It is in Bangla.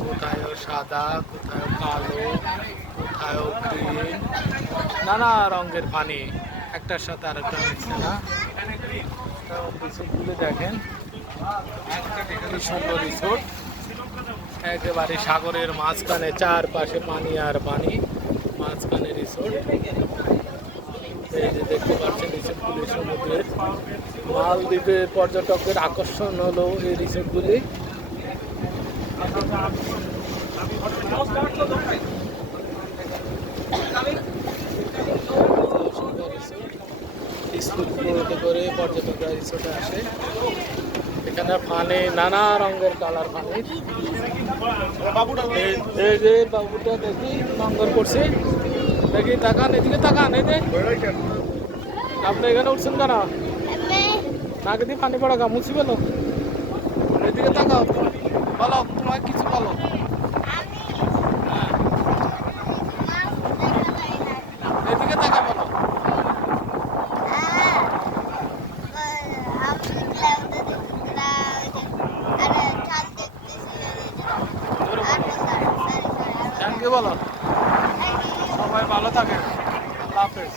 কোথায় সাদা কোথায় কালো কোথায় গ্রিন নানা রঙের পানি। একটার সাথে আরেকটা মিশছে না। রিসোর্টগুলো দেখেন। সুন্দর রিসোর্ট। একেবারে সাগরের মাঝখানে, চারপাশে পানি আর পানি। মাঝখানে রিসোর্ট। এই যে দেখতে পাচ্ছেন রিসোর্টগুলি সমুদ্রের মালদ্বীপের পর্যটকের আকর্ষণ হলো এই রিসোর্টগুলি করে পর্যটকরা রিসোর্টে আসে। এখানে পানি নানা রঙের কালার যে বাবুটা দেখি নঙ্গর করছে। দেখি তাকান এদিকে তাকান এই আপনি এখানে উঠছেন কেন? নাকে দিয়ে পানি পড়া গামুছি বলো এদিকে তাকাও। বলো তোমার কিছু বলো। এদিকে তাকা বলো। বলো। সবাই ভালো থাকেন। হাফেজ।